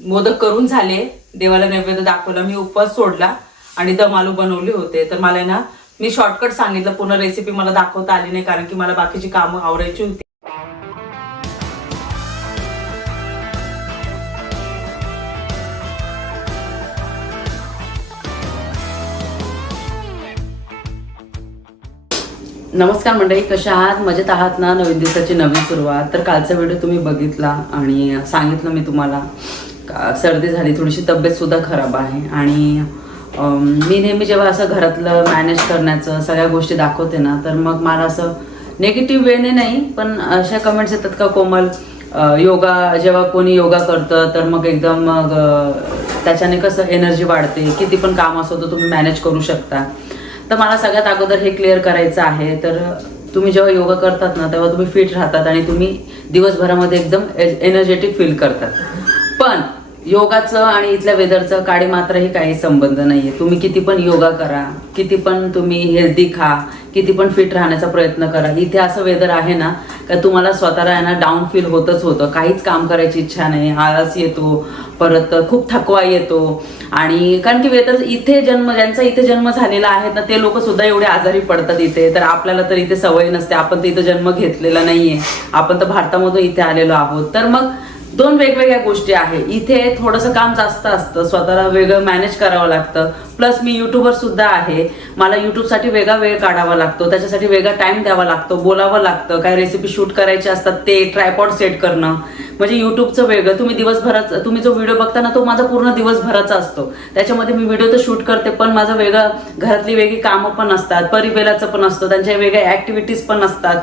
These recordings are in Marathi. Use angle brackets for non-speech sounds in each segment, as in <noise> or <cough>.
मोदक करून झाले. देवाला नैवेद्य दाखवला. मी उपवास सोडला आणि दम आलू बनवले होते. तर मला आहे ना मी शॉर्टकट सांगितलं. पूर्ण रेसिपी मला दाखवता आली नाही कारण की मला बाकीची कामं आवडायची होती. नमस्कार मंडळी कशा आहात? मजेत आहात ना? नवीन दिवसाची नवीन सुरुवात. तर कालचा व्हिडिओ तुम्ही बघितला आणि सांगितलं मी तुम्हाला. सर्दी झाली थोडीशी तब्येतसुद्धा खराब आहे. आणि मी नेहमी जेव्हा असं घरातलं मॅनेज करण्याचं सगळ्या गोष्टी दाखवते ना तर मग मला असं नेगेटिव्ह वेने नाही पण अशा कमेंट्स येतात का कोमल योगा जेव्हा कोणी योगा करतं तर मग एकदम मग त्याच्याने कसं एनर्जी वाढते किती पण काम असो तर तुम्ही मॅनेज करू शकता. तर मला सगळ्यात अगोदर हे क्लिअर करायचं आहे तर तुम्ही जेव्हा योगा करतात ना तेव्हा तुम्ही फिट राहतात आणि तुम्ही दिवसभरामध्ये एकदम एनर्जेटिक फील करतात. पण योगाचं आणि इथल्या वेदरचं काडी मात्रही काही संबंध नाहीये. तुम्ही किती पण योगा करा किती पण तुम्ही हेल्दी खा किती पण फिट राहण्याचा प्रयत्न करा. इथे असं वेदर आहे ना का तुम्हाला स्वतःला आहे ना डाऊन फील होतच होतं. काहीच काम करायची इच्छा नाही. आळस येतो परत खूप थकवा येतो. आणि कारण की वेदर इथे जन्म ज्यांचा इथे जन्म झालेला आहे ना ते लोक सुद्धा एवढे आजारी पडतात इथे. तर आपल्याला तर इथे सवय नसते. आपण तर इथे जन्म घेतलेला नाहीये. आपण तर भारतामधून इथे आलेलो आहोत. तर मग दोन वेगवेगळ्या गोष्टी आहे. इथे थोडंसं काम जास्त असतं स्वतःला वेगळं मॅनेज करावं लागतं. प्लस मी युट्यूबर सुद्धा आहे. मला युट्यूबसाठी वेगळा वेळ काढावा लागतो. त्याच्यासाठी वेगळा टाइम द्यावा लागतो बोलावं लागतं. काय रेसिपी शूट करायचे असतात ते ट्रायपॉड सेट करणं. म्हणजे युट्यूबचं वेगळं. तुम्ही दिवसभरात तुम्ही जो व्हिडिओ बघता ना तो माझा पूर्ण दिवसभराचा असतो. त्याच्यामध्ये मी व्हिडिओ तर शूट करते पण माझं वेगळं घरातली वेगळी कामं पण असतात परिवेलाचं पण असतं त्यांच्या वेगळ्या ऍक्टिव्हिटीज पण असतात.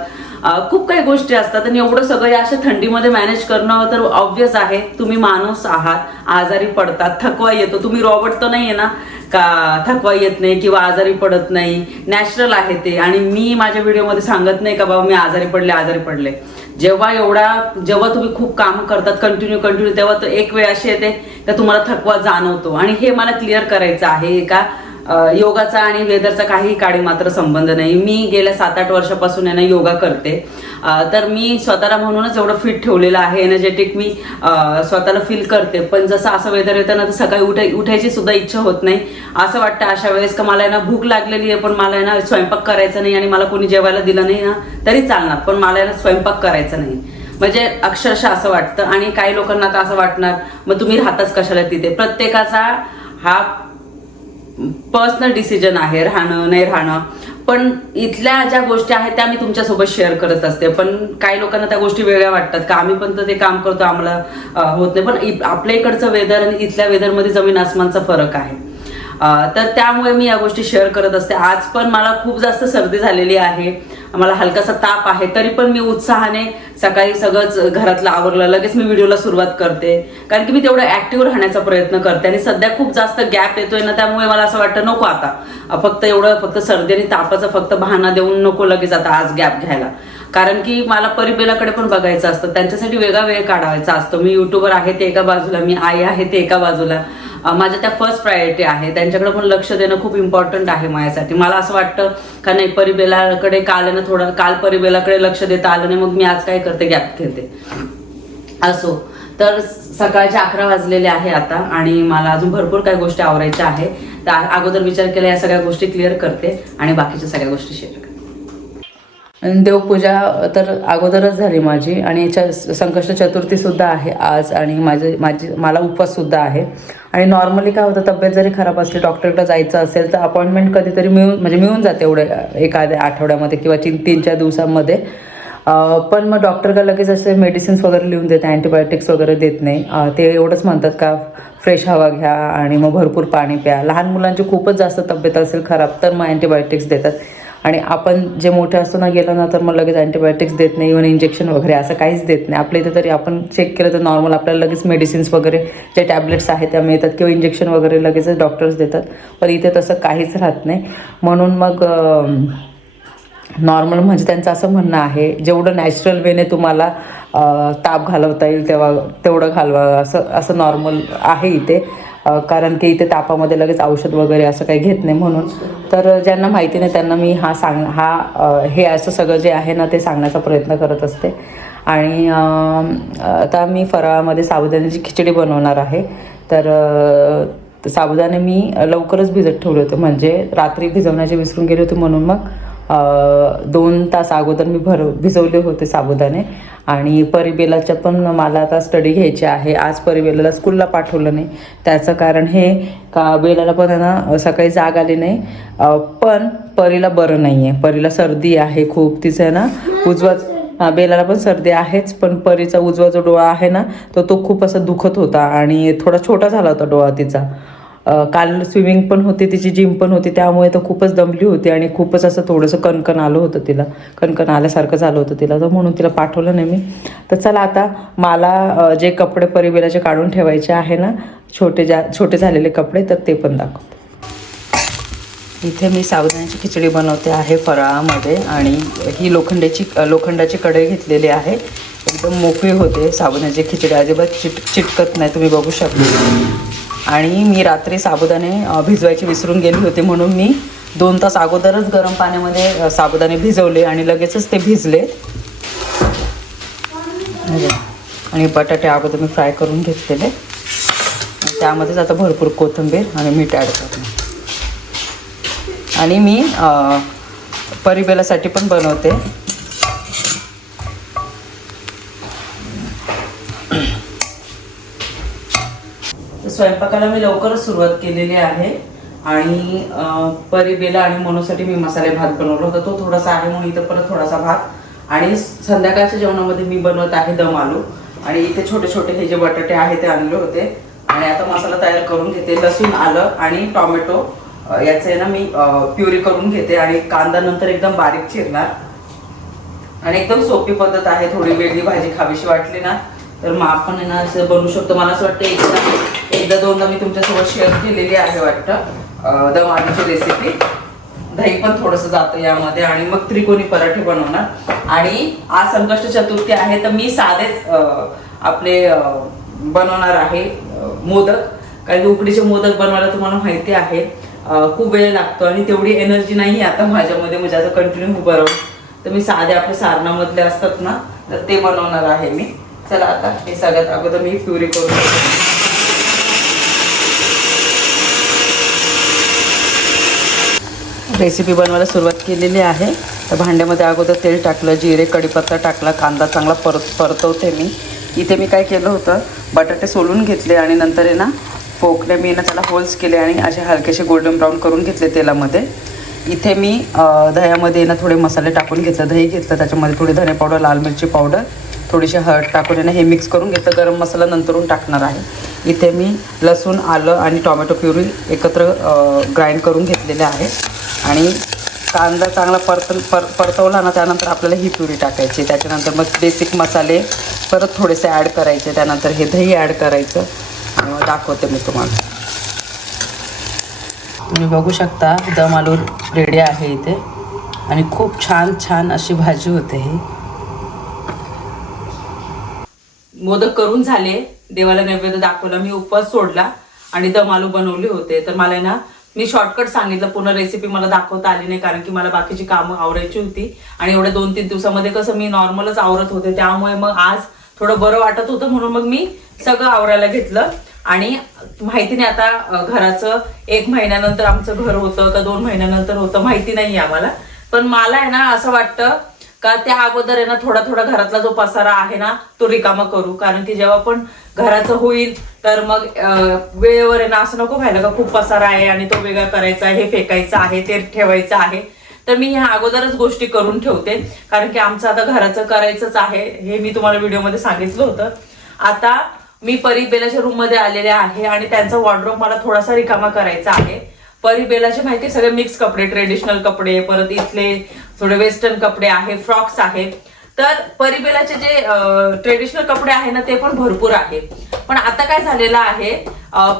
खूप काही गोष्टी असतात आणि एवढं सगळं अशा थंडीमध्ये मॅनेज करणं तर ऑब्विस आहे. तुम्ही माणूस आहात आजारी पडतात थकवा येतो. तुम्ही रॉबर्ट तर नाहीये ना? का थकवा येत नाही किंवा आजारी पडत नाही? नॅचरल आहे ते. आणि मी माझ्या व्हिडिओमध्ये सांगत नाही का बाबा मी आजारी पडले आजारी पडले. जेव्हा एवढा जेव्हा तुम्ही खूप काम करतात कंटिन्यू कंटिन्यू तेव्हा तर एक वेळ अशी येते का तुम्हाला थकवा जाणवतो. आणि हे मला क्लिअर करायचं आहे का? योगाचा आणि वेदरचा काही काळी मात्र संबंध नाही. मी गेल्या सात आठ वर्षापासून यांना योगा करते. तर मी स्वतःला म्हणूनच एवढं फिट ठेवलेलं आहे. एनर्जेटिक मी स्वतःला फील करते. पण जसं असं वेदर येतं ना तर सकाळी उठाय उठायची सुद्धा इच्छा होत नाही. असं वाटतं अशा वेळेस का मला आहे ना भूक लागलेली आहे पण मला आहे ना स्वयंपाक करायचा नाही आणि मला कोणी जेवायला दिलं नाही ना तरी चालणार. पण मला आहे ना स्वयंपाक करायचा नाही. म्हणजे अक्षरशः असं वाटतं. आणि काही लोकांना तर असं वाटणार मग तुम्ही राहताच कशाला तिथे? प्रत्येकाचा हा पर्सनल डिसिजन आहे राहणं नाही राहणं. पण इथल्या ज्या गोष्टी आहेत त्या मी तुमच्यासोबत शेअर करत असते. पण काही लोकांना त्या गोष्टी वेगळ्या वाटतात. का आम्ही पण तर ते काम करतो आम्हाला होत नाही. पण इ- आपल्या इकडचं वेदर आणि इथल्या वेदरमध्ये जमीन आसमानचा फरक आहे. तर त्यामुळे मी या गोष्टी शेअर करत असते. आज पण मला खूप जास्त सर्दी झालेली आहे. मला हलकासा ताप आहे तरी पण मी उत्साहाने सकाळी सगळंच घरातलं आवरलं लगेच मी व्हिडिओला सुरुवात करते. कारण की मी तेवढं ऍक्टिव्ह राहण्याचा प्रयत्न करते आणि सध्या खूप जास्त गॅप येतोय ना त्यामुळे मला असं वाटतं नको आता. फक्त एवढं फक्त सर्दी आणि तापाचा फक्त बहाणा देऊन नको लगेच आता आज गॅप घ्यायला. कारण की मला परिबेलाकडे पण बघायचं असतं त्यांच्यासाठी वेगळा वेळ काढायचा असतो. मी युट्यूबर आहे ते एका बाजूला मी आई आहे ते एका बाजूला. माझ्या त्या फर्स्ट प्रायोरिटी आहे. त्यांच्याकडे पण लक्ष देणं खूप इम्पॉर्टंट आहे माझ्यासाठी. मला असं वाटतं का नाही परिबेलाकडे काल आहे ना थोडं काल परिबेलाकडे लक्ष देता आलं नाही मग मी आज काय करते गॅप घेते. असो. तर सकाळचे अकरा वाजलेले आहे आता आणि मला अजून भरपूर काही गोष्टी आवरायच्या आहे. तर अगोदर विचार केला या सगळ्या गोष्टी क्लिअर करते आणि बाकीच्या सगळ्या गोष्टी शेअर करते. देवपूजा तर अगोदरच झाली माझी आणि याच्या संकष्ट चतुर्थी सुद्धा आहे आज आणि माझे माझी मला उपवास सुद्धा आहे. आणि नॉर्मली काय होतं तब्येत जरी खराब असली डॉक्टरकडे जायचं असेल तर अपॉइंटमेंट कधीतरी मिळून म्हणजे मिळून जाते एवढे एखाद्या आठवड्यामध्ये किंवा तीन तीन चार दिवसांमध्ये. पण मग डॉक्टर का लगेच असे मेडिसिन्स वगैरे लिहून देते अँटीबायोटिक्स वगैरे देत नाही. ते एवढंच म्हणतात का फ्रेश हवा घ्या आणि मग भरपूर पाणी प्या. लहान मुलांची खूपच जास्त तब्येत असेल खराब तर मग अँटीबायोटिक्स देतात. आणि आपण जे मोठे असतो ना गेलो ना तर मग लगेच अँटीबायोटिक्स देत नाही इव्हन इंजेक्शन वगैरे असं काहीच देत नाही. आपल्या इथे तरी आपण चेक केलं तर नॉर्मल आपल्याला लगेच मेडिसिन्स वगैरे जे टॅबलेट्स आहेत त्या मिळतात किंवा इंजेक्शन वगैरे लगेचच डॉक्टर्स देतात. पण इथे तसं काहीच राहत नाही. म्हणून मग नॉर्मल म्हणजे त्यांचं असं म्हणणं आहे जेवढं नॅचरल वेने तुम्हाला ताप घालवता येईल तेव्हा तेवढं घालवा. असं असं नॉर्मल आहे इथे. कारण की इथे तापामध्ये लगेच औषध वगैरे असं काही घेत नाही म्हणून. तर ज्यांना माहिती नाही त्यांना मी हा सांग हा हे असं सगळं जे आहे ना ते सांगण्याचा प्रयत्न करत असते. आणि आता मी फराळामध्ये साबुदाण्याची खिचडी बनवणार आहे तर साबुदाणे मी लवकरच भिजत ठेवले होते. म्हणजे रात्री भिजवण्याचे विसरून गेले होते म्हणून मग दोन तास अगोदर मी भर भिजवले होते साबुदाणे. आणि परिबेलाच्या पण मला आता स्टडी घ्यायची आहे. आज परिबेलाला स्कूलला पाठवलं नाही. त्याचं कारण हे का बेलाला पण आहे ना सकाळी जाग आली नाही. पण परीला बरं नाही आहे परीला सर्दी आहे खूप. तिचं आहे ना उजवाच बेलाला पण सर्दी आहेच पण परीचा उजवा जो डोळा आहे ना तो तो खूप असा दुखत होता आणि थोडा छोटा झाला होता डोळा तिचा. काल स्विमिंग पण होती तिची जिम पण होती त्यामुळे तर खूपच दमली होती आणि खूपच असं थोडंसं कणकण आलं होतं तिला. कणकण आल्यासारखं झालं होतं तिला तर म्हणून तिला पाठवलं नाही मी. तर चला आता मला जे कपडे परिवेलाचे काढून ठेवायचे आहे ना छोटे जा छोटे झालेले कपडे तर ते पण दाखवते. इथे मी साबुदाण्याची खिचडी बनवते आहे फराळामध्ये आणि ही लोखंडाची लोखंडाची कढई घेतलेली आहे. एकदम मोकळी होते साबुदाण्याची खिचडी. अजिबात चिट चिटकत नाही तुम्ही बघू शकता. आणि मी रात्री साबुदाणे भिजवायचे विसरून गेली होते म्हणून मी दोन तास अगोदरच गरम पाण्यामध्ये साबुदाणे भिजवले आणि लगेचच ते भिजले. आणि बटाटे अगोदर मी फ्राय करून घेतलेले. त्यामध्येच आता भरपूर कोथिंबीर आणि मीठ ॲड करते आणि मी परिबेलासाठी पण बनवते. स्वयंपाकाला मी लवकरच सुरुवात केलेली आहे. आणि परिबेला आणि मनूसाठी मी मसाले भात बनवला होता. तो थोडासा आहे म्हणून इथं परत थोडासा भात. आणि संध्याकाळच्या जेवणामध्ये मी बनवत आहे दम आलू. आणि इथे छोटे छोटे हे जे बटाटे आहे ते आणले होते. आणि आता मसाला तयार करून घेते. लसूण आलं आणि टोमॅटो याचे याचं आहे ना मी प्युरी करून घेते. आणि कांदा नंतर एकदम बारीक चिरणार. आणि एकदम सोपी पद्धत आहे. थोडी वेगळी भाजी खावीशी वाटली ना. तर मग आपण आहे ना असं बनवू शकतो. मला असं वाटतं एकदा एकदा दोनदा मी तुमच्यासोबत शेअर केलेली आहे वाटतं. अं, दम आलूची रेसिपी दही पण थोडंसं जातं यामध्ये आणि मग त्रिकोणी पराठे बनवणार. आणि आज संकष्ट चतुर्थी आहे तर मी साधेच आपले बनवणार आहे मोदक. कारण की उकडीचे मोदक बनवायला तुम्हाला माहिती आहे. खूप वेळ लागतो आणि तेवढी एनर्जी नाही आहे आता माझ्यामध्ये म्हणजे आता कंटिन्यू उभं राहून. तर मी साधे आपल्या सारणामधले असतात ना तर ते बनवणार आहे मी. चला आता हे सगळ्यात अगोदर मी प्युरी करून रेसिपी बनवायला सुरुवात केलेली आहे. तर भांड्यामध्ये अगोदर तेल टाकलं जिरे कढीपत्ता टाकला कांदा चांगला परत परतवते मी. इथे मी काय केलं होतं बटाटे सोलून घेतले आणि नंतर आहे ना पोकल्या मी ना त्याला होल्स केले आणि असे हलकेसे गोल्डन ब्राऊन करून घेतले तेलामध्ये. इथे मी दह्यामध्ये ना थोडे मसाले टाकून घेतलं दही घेतलं त्याच्यामध्ये थोडी धने पावडर लाल मिरची पावडर थोडीशी हळद टाकून आणि हे मिक्स करून घेतलं. गरम मसाला नंतरून टाकणार आहे. इथे मी लसूण आलं आणि टोमॅटो प्युरी एकत्र ग्राइंड करून घेतलेले आहे. आणि कांदा चांगला परत पर परतवला ना त्यानंतर आपल्याला ही प्युरी टाकायची. त्याच्यानंतर मग बेसिक मसाले परत थोडेसे ॲड करायचे. त्यानंतर हे दही ॲड करायचं. दाखवते मी तुम्हाला. तुम्ही बघू शकता दम आलू रेडी आहे इथे. आणि खूप छान छान अशी भाजी होते ही. मोदक करून झाले. देवाला नैवेद्य दाखवला. मी उपवास सोडला आणि दम आलू बनवले होते. तर मला आहे ना मी शॉर्टकट सांगितलं. पूर्ण रेसिपी मला दाखवता आली नाही कारण की मला बाकीची कामं आवरायची होती. आणि एवढ्या दोन तीन दिवसामध्ये कसं मी नॉर्मलच आवरत होते. त्यामुळे मग आज थोडं बरं वाटत होतं. म्हणून मग मी सगळं आवरायला घेतलं. आणि माहिती नाही आता घराचं एक महिन्यानंतर आमचं घर होतं का दोन महिन्यानंतर होतं माहिती नाही आम्हाला. पण मला आहे ना असं वाटतं का त्या अगोदर आहे ना थोडा थोडा घरातला जो पसारा आहे ना तो रिकामा करू. कारण की जेव्हा पण घराचं होईल तर मग वेळेवर आहे ना असं नको व्हायला का खूप पसारा आहे आणि तो वेगळा करायचा आहे हे फेकायचं आहे ते ठेवायचं आहे. तर मी ह्या अगोदरच गोष्टी करून ठेवते. कारण की आमचं आता घराचं करायचंच आहे हे मी तुम्हाला व्हिडिओमध्ये सांगितलं होतं. आता मी परी बेलाच्या रूममध्ये आलेले आहे आणि त्यांचा वॉर्ड्रोब मला थोडासा रिकामा करायचा आहे. परिबेलाचे माहिती सगळे मिक्स कपडे ट्रेडिशनल कपडे परत इथले थोडे वेस्टर्न कपडे आहे फ्रॉक्स आहेत तर परिबेलाचे जे ट्रेडिशनल कपडे आहे ना ते पण भरपूर आहे. पण आता काय झालेलं आहे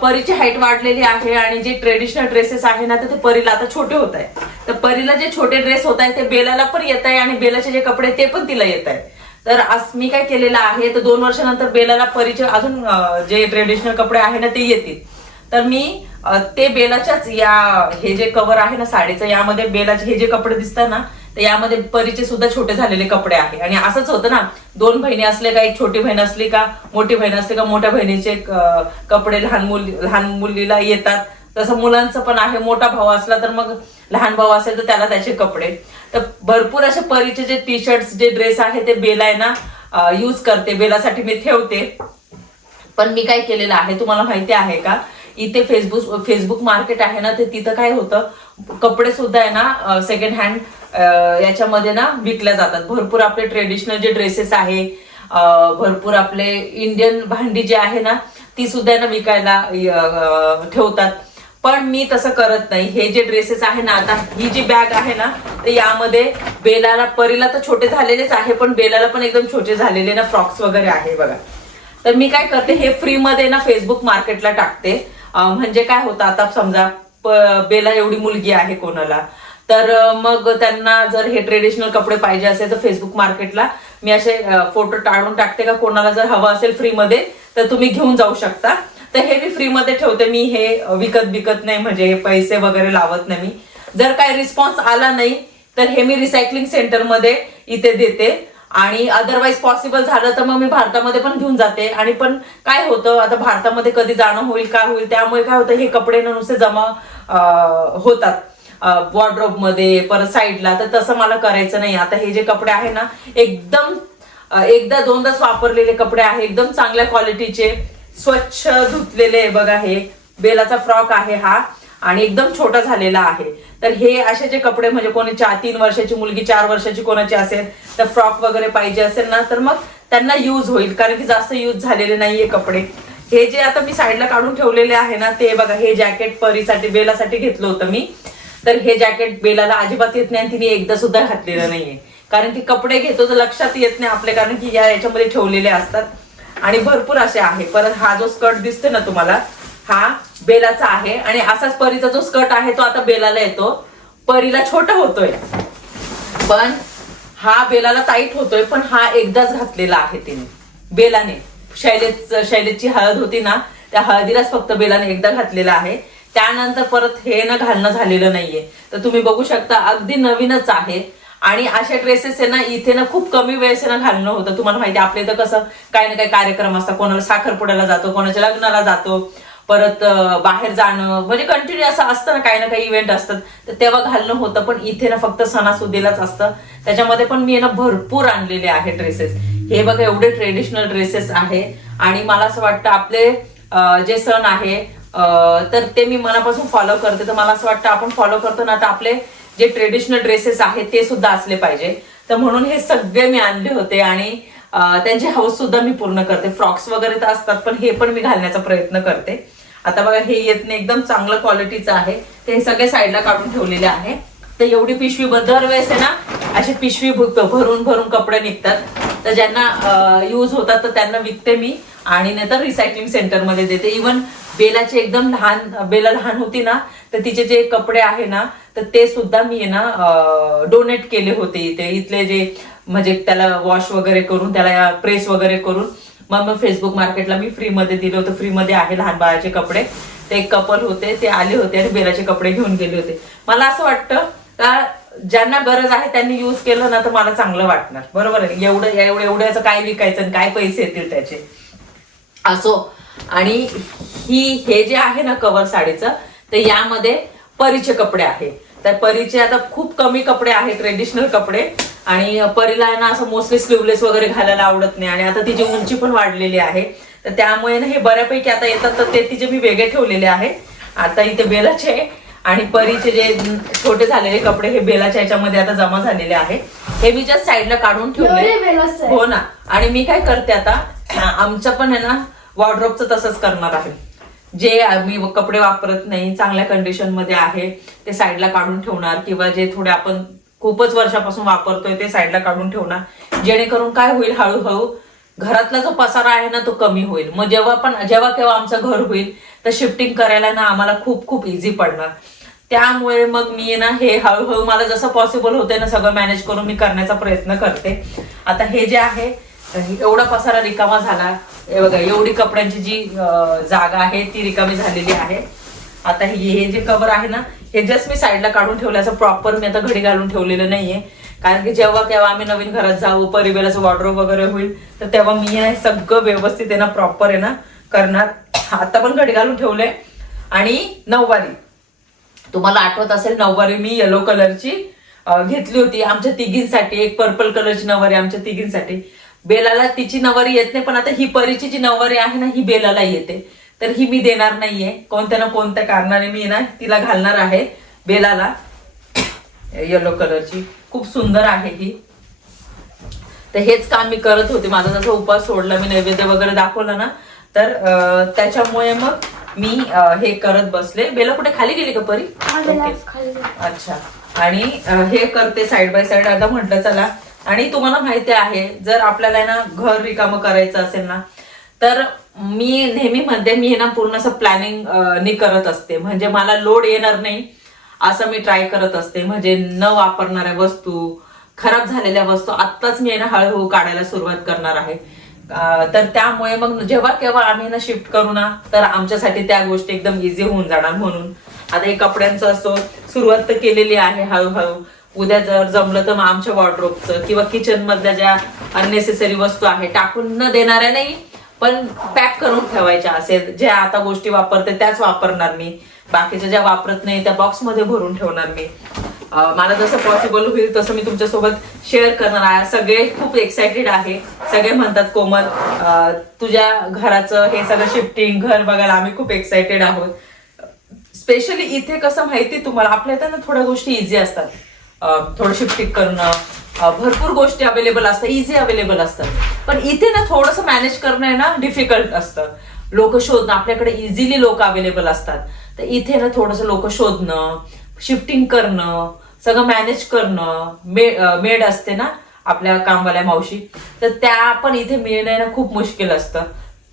परीची हाईट वाढलेली आहे आणि जे ट्रेडिशनल ड्रेसेस आहे ना तर ते परीला आता छोटे होत आहे तर परीला जे छोटे ड्रेस होत आहे ते बेलाला पण येत आहे आणि बेलाचे जे कपडे ते पण तिला येत आहे तर आज मी काय केलेलं आहे तर दोन वर्षानंतर बेलाला परीचे अजून जे ट्रेडिशनल कपडे आहे ना ते येतील. तर मी ते बेलाच्याच या हे जे कवर आहे ना साडीचं यामध्ये बेलाचे हे जे कपडे दिसतात ना तर यामध्ये परीचे सुद्धा छोटे झालेले कपडे आहे. आणि असंच होतं ना दोन बहिणी असले का एक छोटी बहीण असली का मोठी बहीण असली का मोठ्या बहिणीचे कपडे लहान मुली लहान मुलीला येतात. तसं मुलांचं पण आहे मोठा भाऊ असला तर मग लहान भाऊ असेल तर त्याला त्याचे कपडे. तर भरपूर असे परीचे जे टी शर्ट्स जे ड्रेस आहे ते बेला आहे ना यूज करते. बेलासाठी मी ठेवते. पण मी काय केलेलं आहे तुम्हाला माहिती आहे का? इथे फेसबुक फेसबुक मार्केट आहे ना ते तिथं काय होतं? कपडे सुद्धा आहे ना सेकंड हँड याच्यामध्ये ना विकल्या जातात. भरपूर आपले ट्रेडिशनल जे ड्रेसेस आहे भरपूर आपले इंडियन भांडी जी आहे ना ती सुद्धा ना विकायला ठेवतात. पण मी तसं करत नाही. हे जे ड्रेसेस आहे ना आता ही जी बॅग आहे ना तर यामध्ये बेलाला परीला तर छोटे झालेलेच आहे पण बेलाला पण एकदम छोटे झालेले ना फ्रॉक्स वगैरे आहे बघा. तर मी काय करते हे फ्रीमध्ये ना फेसबुक मार्केटला टाकते. म्हणजे काय होतं आता समजा बेला एवढी मुलगी आहे कोणाला. तर मग त्यांना जर हे ट्रेडिशनल कपडे पाहिजे असेल तर फेसबुक मार्केटला मी असे फोटो टाळून टाकते का कोणाला जर हवं असेल फ्रीमध्ये तर तुम्ही घेऊन जाऊ शकता. तर हे मी फ्रीमध्ये ठेवते. मी हे विकत विकत नाही म्हणजे पैसे वगैरे लावत नाही मी. जर काय रिस्पॉन्स आला नाही तर हे मी रिसायकलिंग सेंटरमध्ये इथे देते. आणि अदरवाईज पॉसिबल झालं तर मग मी भारतामध्ये पण घेऊन जाते. आणि पण काय होतं आता भारतामध्ये कधी जाणं होईल काय होईल त्यामुळे काय होतं हे कपडे नुसते जमा होतात. वॉर्ड्रोबमध्ये परत साईडला तर तसं मला करायचं नाही. आता हे जे कपडे आहे ना एकदम एकदा दोनदाच वापरलेले कपडे आहे. एकदम चांगल्या क्वालिटीचे स्वच्छ धुतलेले बघा हे. बेलाचा फ्रॉक आहे हा आणि एकदम छोटा झालेला आहे. तर हे असे जे कपडे म्हणजे कोणी चार तीन वर्षाची मुलगी चार वर्षाची कोणाची असेल तर फ्रॉक वगैरे पाहिजे असेल ना तर मग त्यांना यूज होईल. कारण की जास्त यूज झालेले नाहीये कपडे. हे जे आता मी साईडला काढून ठेवलेले आहे ना ते बघा हे जॅकेट परीसाठी बेलासाठी घेतलं होतं मी. तर हे जॅकेट बेलाला अजिबात येत नाही आणि तिने एकदा सुद्धा घातलेलं नाहीये. कारण की कपडे घेतो तर लक्षात येत नाही आपले कारण की या याच्यामध्ये ठेवलेले असतात. आणि भरपूर असे आहे. परत हा जो स्कर्ट दिसतो ना तुम्हाला हा बेलाचा आहे. आणि असाच परीचा जो स्कर्ट आहे तो आता बेलाला येतो. परीला छोटा होतोय. पण हा बेलाला टाईट होतोय पण हा एकदाच घातलेला आहे तिने. बेलाने. शैलेच शैलेची हळद होती ना त्या हळदीलाच फक्त बेलाने एकदा घातलेला आहे. त्यानंतर परत हे ना घालणं झालेलं नाहीये. तर तुम्ही बघू शकता अगदी नवीनच आहे. आणि अशा ड्रेसेस आहे ना इथे ना खूप कमी वेळेस ना घालणं होतं. तुम्हाला माहिती आहे, आपल्या इथं कसं काही ना काही कार्यक्रम असतात. कोणाला साखरपुड्याला जातो कोणाच्या लग्नाला जातो. परत बाहेर जाणं म्हणजे कंटिन्यू असं असतं ना काही ना काही इव्हेंट असतात. तर तेव्हा घालणं होतं पण इथे ना फक्त सणासुदीलाच असतं. त्याच्यामध्ये पण मी ना भरपूर आणलेले आहे ड्रेसेस हे बघा एवढे ट्रेडिशनल ड्रेसेस आहे. आणि मला असं वाटतं आपले जे सण आहे तर ते मी मनापासून फॉलो करते. तर मला असं वाटतं आपण फॉलो करतो ना तर आपले जे ट्रेडिशनल ड्रेसेस आहेत ते सुद्धा असले पाहिजे. तर म्हणून हे सगळे मी आणले होते आणि त्यांची हाऊस सुद्धा मी पूर्ण करते. फ्रॉक्स वगैरे तर असतात पण हे पण मी घालण्याचा प्रयत्न करते. आता बघा हे येत नाही एकदम चांगलं क्वालिटीचं आहे. ते हे सगळे साईडला काढून ठेवलेले आहे. तर एवढी पिशवी दरवेळेस आहे ना अशी पिशवी भरून भरून कपडे निघतात. तर ज्यांना यूज होतात तर त्यांना विकते मी. आणि नाहीतर रिसायकलिंग सेंटरमध्ये देते. इवन बेलाची एकदम लहान बेला लहान होती ना तर तिचे जे कपडे आहे ना तर ते सुद्धा मी आहे ना डोनेट केले होते इथे. इथले जे म्हणजे त्याला वॉश वगैरे करून त्याला प्रेस वगैरे करून मग मग फेसबुक मार्केटला मी फ्रीमध्ये दिलं होतं. फ्रीमध्ये आहे लहान बाळाचे कपडे. ते एक कपल होते ते आले होते आणि बेलाचे कपडे घेऊन गेले होते. मला असं वाटतं का ज्यांना गरज आहे त्यांनी यूज केलं ना तर मला चांगलं वाटणार. बरोबर आहे? एवढं एवढं एवढ्याचं काय विकायचं आणि काय पैसे येतील त्याचे? असो आणि ही हे जे आहे ना कवर साडीचं तर यामध्ये परीचे कपडे आहे. तर परीचे आता खूप कमी कपडे आहेत ट्रेडिशनल कपडे. आणि परीला ना असं मोस्टली स्लीवलेस वगैरे घालायला आवडत नाही. आणि आता तिची उंची पण वाढलेली आहे. तर त्यामुळे ना हे बऱ्यापैकी आता येतात तर ते तिचे मी वेगळे ठेवलेले आहे. आता इथे बेलाचे आणि परीचे जे छोटे झालेले कपडे हे बेलाच्या याच्यामध्ये आता जमा झालेले आहे. हे मी जस्ट साईडला काढून ठेवले. हो ना. आणि मी काय करते आता आमचं पण आहे ना वॉर्ड्रॉपचं तसंच करणार आहे. जे मी कपडे वापरत नाही चांगल्या कंडिशनमध्ये आहे ते साईडला काढून ठेवणार किंवा जे थोडे आपण खूपच वर्षापासून वापरतोय ते साईडला काढून ठेवणार. जेणेकरून काय होईल हळूहळू घरातला जो पसारा आहे ना तो कमी होईल. मग जेव्हा पण जेव्हा केव्हा आमचं घर होईल तर शिफ्टिंग करायला ना आम्हाला खूप खूप इझी पडणार. त्यामुळे मग मी ना हे हळूहळू मला जसं पॉसिबल होते ना सगळं मॅनेज करून मी करण्याचा प्रयत्न करते. आता हे जे आहे एवढा पसारा रिकामा झाला. हे बघा एवढी कपड्यांची जी जागा आहे ती रिकामी झालेली आहे. आता हे हे जे कवर आहे ना हे जस्ट मी साईडला काढून ठेवलं. असं प्रॉपर मी आता घडी घालून ठेवलेलं नाहीये. कारण की जेव्हा केव्हा आम्ही नवीन घरात जाऊ परिवेलाचं वॉर्ड्रोब वगैरे होईल तर तेव्हा मी हे सगळं व्यवस्थित आहे ना प्रॉपर आहे ना करणार. आता पण घडी घालून ठेवलंय. आणि नऊवारी. तुम्हाला आठवत असेल नऊवारी मी येलो कलरची घेतली होती. आमच्या तिघींसाठी एक पर्पल कलरची नऊवारी आमच्या तिघींसाठी. बेलाला तिची नऊवारी येत नाही पण आता ही परीची जी नऊवारी आहे ना ही बेलाला येते. तर ही मी देणार नाहीये. कोणत्या ना कोणत्या कारणाने मी ना तिला घालणार आहे बेलाला. येलो कलरची खूप सुंदर आहे ही. तर हेच काम मी करत होते. माझा जसा उपवास सोडला मी नैवेद्य वगैरे दाखवलं ना तर त्याच्यामुळे मग मी हे करत बसले. बेला कुठे? खाली गेली का परी. अच्छा. आणि हे करते साईड बाय साईड आता म्हटलं चला आणि तुम्हाला माहिती आहे जर आपल्याला ना घर रिकामं करायचं असेल ना तर मी नेहमी म्हणते मी ना पूर्ण असं प्लॅनिंग नी करत असते. म्हणजे मला लोड येणार नाही असं मी ट्राय करत असते. म्हणजे न वापरणाऱ्या वस्तू खराब झालेल्या वस्तू आत्ताच मी ना हळूहळू काढायला सुरुवात करणार आहे. तर त्यामुळे मग जेव्हा केव्हा आम्ही ना शिफ्ट करू ना तर आमच्यासाठी त्या गोष्टी एकदम इझी होऊन जाणार म्हणून. आता हे कपड्यांचं असो सुरुवात तर केलेली आहे हळूहळू. उद्या जर जमलं तर मग आमच्या वॉर्ड्रोबचं किंवा किचन मधल्या ज्या अननेसेसरी वस्तू आहे टाकून न देणाऱ्या नाही पण पॅक करून ठेवायच्या असेल ज्या आता गोष्टी वापरते त्याच वापरणार मी. बाकीच्या ज्या वापरत नाही त्या बॉक्समध्ये भरून ठेवणार मी. मला जसं पॉसिबल होईल तसं मी तुमच्यासोबत शेअर करणार आहे. सगळे खूप एक्सायटेड आहे. सगळे म्हणतात कोमल तुझ्या घराचं हे सगळं शिफ्टिंग घर बघायला आम्ही खूप एक्सायटेड आहोत. स्पेशली इथे कसं माहिती तुम्हाला? आपल्या इथं ना थोड्या गोष्टी इझी असतात. थोडं शिफ्टिंग करणं भरपूर गोष्टी अवेलेबल असतात इझी अवेलेबल असतात. पण इथे ना थोडंसं मॅनेज करणं आहे ना डिफिकल्ट असतं. लोक शोधणं आपल्याकडे इझिली लोक अवेलेबल असतात. तर इथे ना थोडंसं लोक शोधणं शिफ्टिंग करणं सगळं मॅनेज करणं मे मेड असते ना आपल्या कामवाल्या मावशी. तर त्या पण इथे मिळणं ना खूप मुश्किल असतं.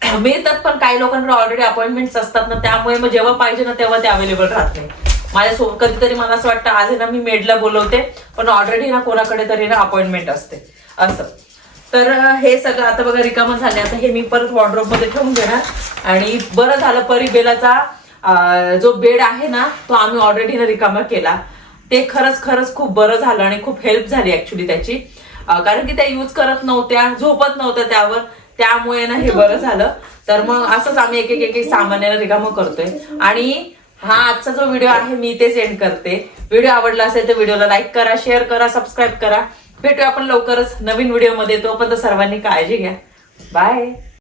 <clears throat> मिळतात पण काही लोकांकडे ऑलरेडी अपॉइंटमेंट्स असतात ना त्यामुळे मग जेव्हा पाहिजे ना तेव्हा ते अवेलेबल राहत नाही. माझ्यासोबत कधीतरी मला असं वाटतं आज ना मी मेडला बोलवते पण ऑलरेडी ना कोणाकडे तरी ना अपॉइंटमेंट असते. असं. तर हे सगळं आता बघा रिकामं झाले आता हे मी परत वॉर्ड्रोबमध्ये ठेवून घेणार. आणि बरं झालं परिबेलाचा अं, जो बेड आहे ना तो आम्ही ऑलरेडी ना रिकामा केला. ते खरंच खरंच खूप बरं झालं आणि खूप हेल्प झाली ऍक्च्युली त्याची. कारण की त्या युज करत नव्हत्या झोपत नव्हत्या त्यावर. त्यामुळे ना हे बरं झालं. तर मग असंच आम्ही एक एक एक एक सामान्याला रिकामं करतोय. आणि हा आजचा जो व्हिडिओ आहे मी ते सेंड करते. व्हिडिओ आवडला असेल तर व्हिडिओला लाईक करा शेअर करा सबस्क्राईब करा. भेटूया आपण लवकरच नवीन व्हिडिओमध्ये तोपर्यंत सर्वांनी काळजी घ्या. बाय